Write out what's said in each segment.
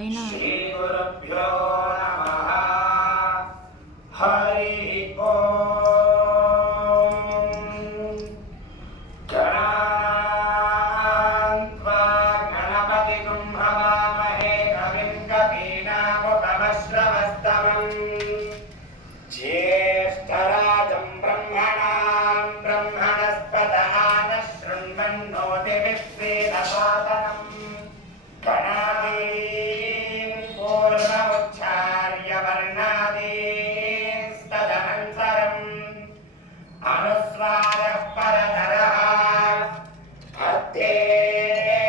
పైన ज्येष्ठराजं ब्रह्मणां ब्रह्मणस्पतः न शृण्वन्नोतिभिश्रीदसादनं गणादीन् पूर्वमुच्चार्य वर्णादीस्तदनन्तरम् अनुस्वारः परतरः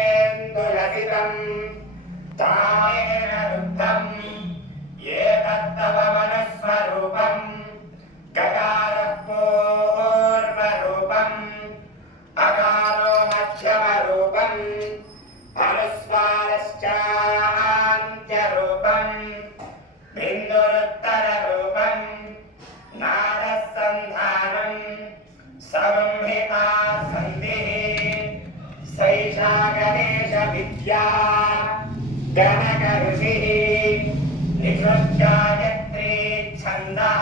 अर्थेन्दुलसितं तामेन रुद्धम् एतत्तव मनस्वरूपम् गकारः पूर्वरूपम् अकारो मध्यमरूपम् अनुस्वारश्चान्त्यरूपम् बिन्दुरुत्तररूपम् नादः सन्धानम् संहिता सन्धिः सैषा गणेशविद्या गणक ऋषिः निषुद्गायत्री छन्दः